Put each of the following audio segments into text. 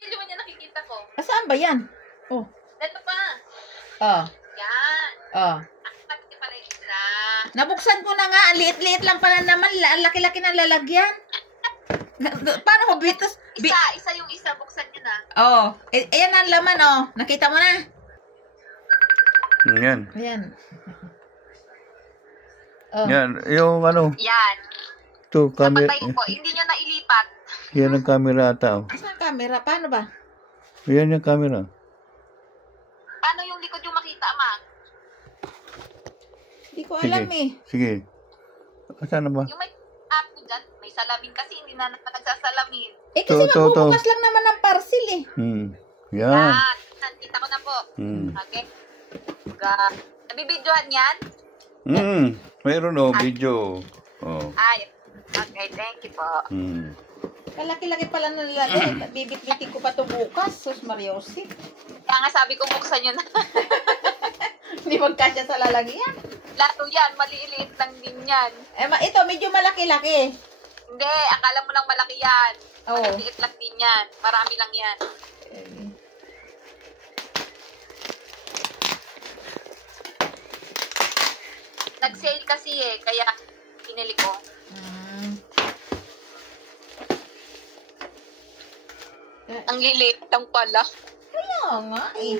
Hindi mo niya nakikita ko. Saan ba yan? Oh. Ito pa. Oh. Yan. Oh. Pati pala yung isa. Nabuksan ko na nga. Ang liit-liit lang pala naman. Ang laki-laki ng lalagyan. Paano ko bitos? Isa yung isa. Buksan niyo na. Oh. Ayan ang laman, oh. Nakita mo na? Yan. Ayan. Oh. Yan. Yung ano. Yan. Ito, camera. Napatayin ko. Hindi niyo nailipat. Yan ang camera ata. Oh. Saan ang camera? Paano ba? Yan yung camera. Paano yung likod yung makita, ma? Hindi ko alam eh. Sige. Saan na ba? Yung may ako dyan, may salamin kasi hindi na nagsasalamin. Eh kasi magbubukas lang naman ng parcel eh. Yan. Nakita ko na po. Hmm. Okay. Nabibidyohan yan? Mayroon oh, video. Oh. Ay, okay, thank you po. Kalaki-laki pala ng lalagyan. Bibit-bitin ko pa ito bukas. Sus Mariosi. Kaya nga sabi ko buksan yun. Hindi magkasya sa lalagyan. Lato yan, maliliit lang din yan. Ito, medyo malaki-laki. Hindi, akala mo lang malaki yan. Oo. Maliliit lang din yan. Marami lang yan. Nag-sale kasi eh, kaya pinili ko. Ang liliit lang pala. Kaya nga eh.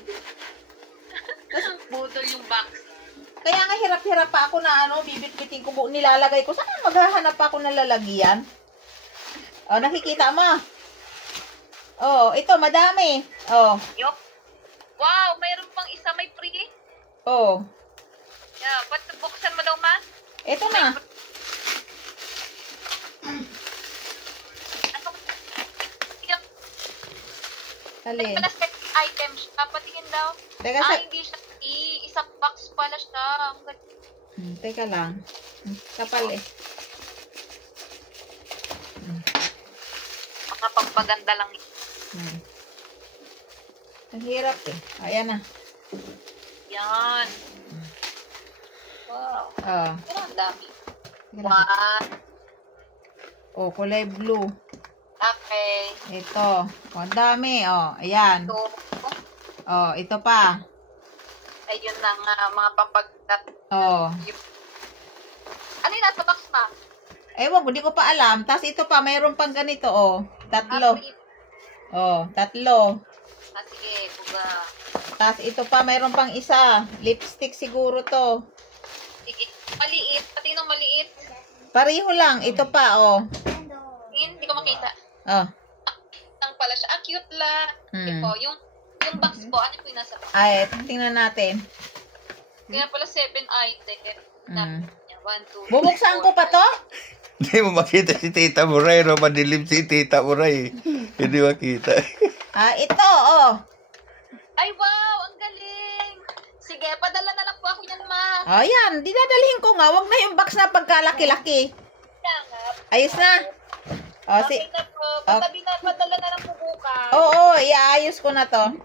Tapos budol yung box. Kaya nga hirap-hirap pa ako na bibit-bitin ko, nilalagay ko. Saan maghahanap pa ako ng lalagyan? Oh, nakikita mo. Oh, ito, madami. Oh. Yup. Wow, mayroon pang isa may free. Oh. Yeah, ba't buksan mo daw, ma? Ito na. Alin? Pala set item siya. Patingin daw. Teka, hindi siya isang box pala siya. Teka lang. Kapal eh. Mga pampaganda lang. Ang hirap eh. Ayan na. Yan. Wow. Pero ang dami. One. Oh, kulay blue. Okay. Ito. Oh, ang dami. Oh, ayan. So, oh, ito pa. ayun na nga, mga pampagat. Oh. Ano yung nasa box, ma? Ewan ko, di ko pa alam. Tapos ito pa, mayroon pang ganito, oh. Tatlo. Oh, tatlo. Sige, buga. Tapos ito pa, mayroon pang isa. Lipstick siguro to. Sige, maliit. Pati nung maliit. Pareho lang. Ito pa, oh. Hindi ko makita. Oh. Ang pala siya. Cute lang. Ito, yung box po, ano po yung nasa box? Ay, tingnan natin. Kaya pala 7 item. 1, 2, Bubuksan ko pa to? Hindi mo makita si Tita Muray, no? Madilim si Tita Muray. Hindi makita. Ito, oh. Ay, wow! Ang galing! Sige, padala na lang po ako yan, ma. Ayan, dinadalhin ko nga. Wag na yung box na pagkalaki-laki. Ayos na. Oh, Okay na po. Padala na lang po bukas. Oo, iaayos ko na to.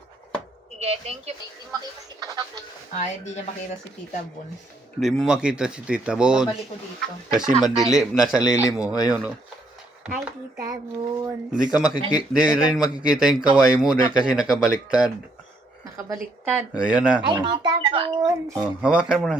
Sige, thank you. Hindi makita si Tita po. Ay, hindi niya makita si Tita Bones. Hindi mo makita si Tita Bon. Babalik ko dito. Kasi madilim, nasa lili mo. Ayun, no? Hi, Tita Bones. Hindi rin makikita yung kaway mo dahil kasi nakabaliktad. Nakabaliktad. Ayan na. Hi, Tita Bones. Oh, hawakan mo na.